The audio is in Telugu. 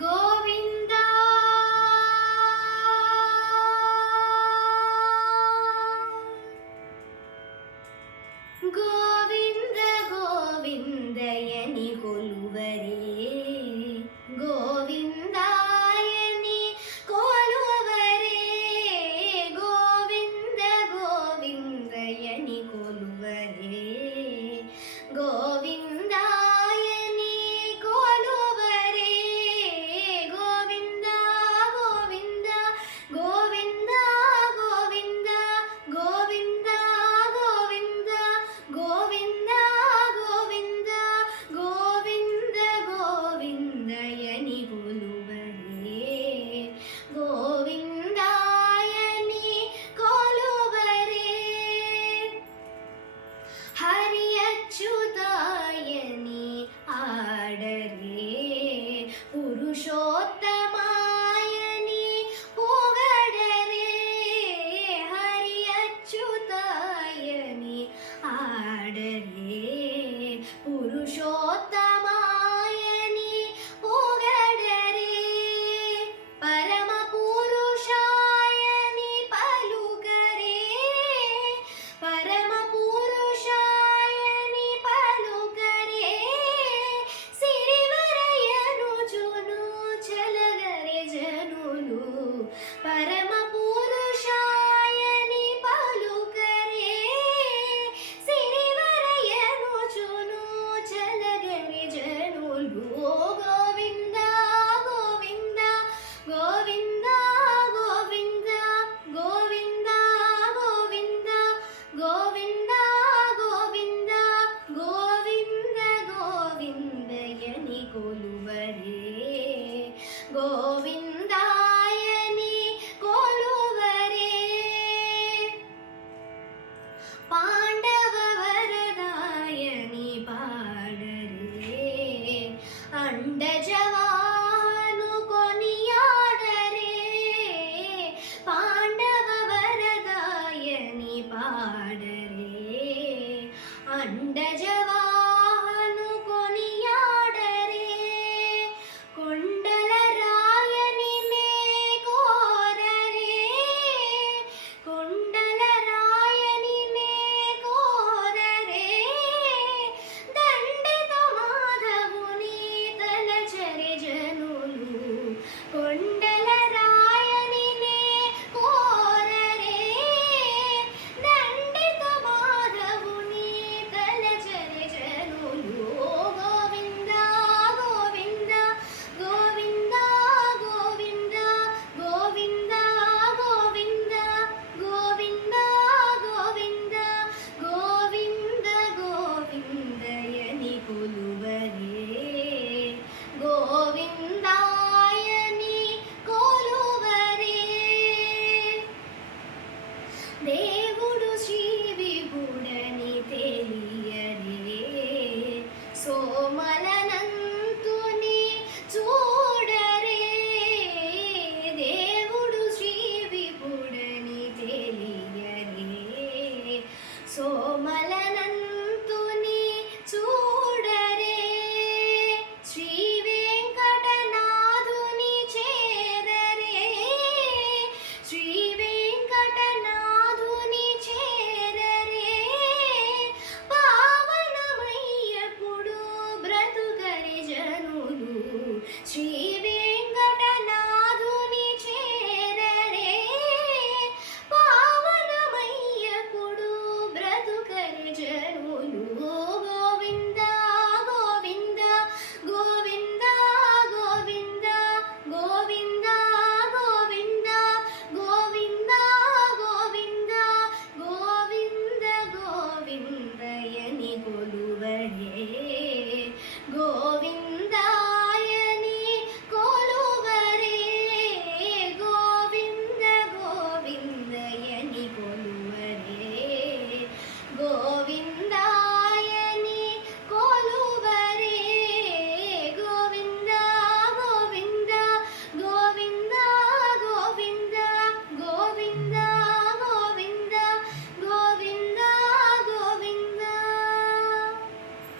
గోవింద గోవింద గోవిందయని కొలువరే గోవిందాయని కొలువరే గోవింద గోవిందయని కొలువరే గోవిందాయని కొలువరే గోవింద గోవింద గోవింద గోవింద గోవింద గోవింద గోవింద గోవింద గోవింద గోవిందయని కొలువరే గోవిందాయని కొలువరే హరి అచ్యుతాయని ఆడరే పురుషోత్తమాయని పొగడరే హరి అచ్యుతాయని ఆడరే పురుషోత్తమాయని పొగడరే పరమ పురుషాయని పలుకరే పరమ పురుషాయని పలుకరే సిరివరయను జును చలగరే జనులు పరమ పురుషాయని పలుకరే సిరివరయను జును చలగరే జనులు గోవింద గోవింద గోవింద గోవింద గోవింద గోవింద గోవింద గోవింద గోవింద గోవిందయని కొలువరే గోవిందాయని కొలువరే పాండవ వరదాయని పాడరే అండజవాను కొనియాడరే పాండవ వరదాయని పాడరే అండజవాను కొనియాడరే కొండల రాయని మే కోరరే కొండల రాయని మే కోరరే దండిత మాధవుని తలచరి జనులు కొండల రాయని మే కోరరే దండిత మాధవుని తలచరి జనులు గోవింద గోవింద గోవింద గోవింద గోవింద గోవింద గోవింద గోవింద గోవింద గోవిందయని కొలువరే గోవిందాయని కొలువరే దేవుడు శ్రీ విభుడని తెలియరే సోమలనంతుని చూడరే దేవుడు శ్రీ విభుడని తెలియరే సోమలనంతుని చూడరే శ్రీ వెంకటనాథుని చేరరే శ్రీ వెంకటనాథుని చేరరే పావనమయ్యప్పుడు బ్రతుకరి జనులు శ్రీ వెంకటనాథుని చేరరే పావనమయ్యప్పుడు బ్రతుకరి జనులు గోవింద గోవింద గోవింద గోవింద గోవింద గోవింద గోవింద గోవింద గోవింద గోవిందయని కొలువరే గో